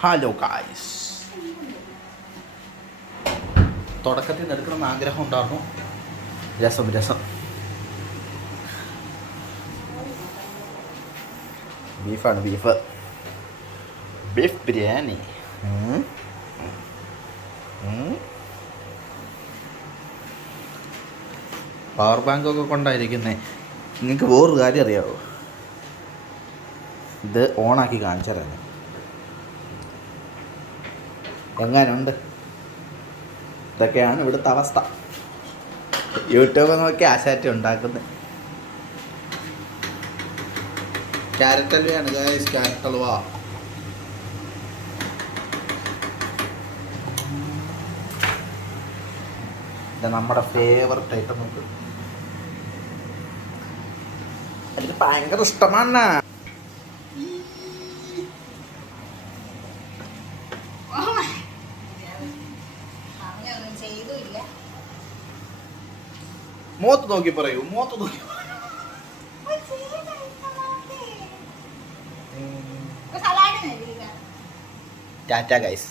Hello guys തുടക്കത്തിൽ നിന്ന് ആഗ്രഹം ഉണ്ടായിരുന്നു. രസം രസം. ബീഫാണ് ബീഫ്. ബീഫ് ബിരിയാണി. പവർ ബാങ്കൊക്കെ കൊണ്ടായിരിക്കുന്നേ. നിങ്ങൾക്ക് വേറൊരു കാര്യം അറിയാമോ ഇത് ഓണാക്കി കാണിച്ചു തരാം. എങ്ങനുണ്ട്? ഇതൊക്കെയാണ് ഇവിടുത്തെ അവസ്ഥ. യൂട്യൂബ് നോക്കി ആശാറ്റി ഉണ്ടാക്കുന്നത് ക്യാരറ്റ് അലുവയാണ് ഗായ്സ് ക്യാരറ്റ് അലുവ. ഇത് നമ്മുടെ ഫേവററ്റ് ഐറ്റം നമുക്ക് അതിന് ഭയങ്കര ഇഷ്ടമാണ്. മോത്ത് നോക്കി പറയൂ മോത്ത് നോക്കി ടാറ്റ ഗൈസ്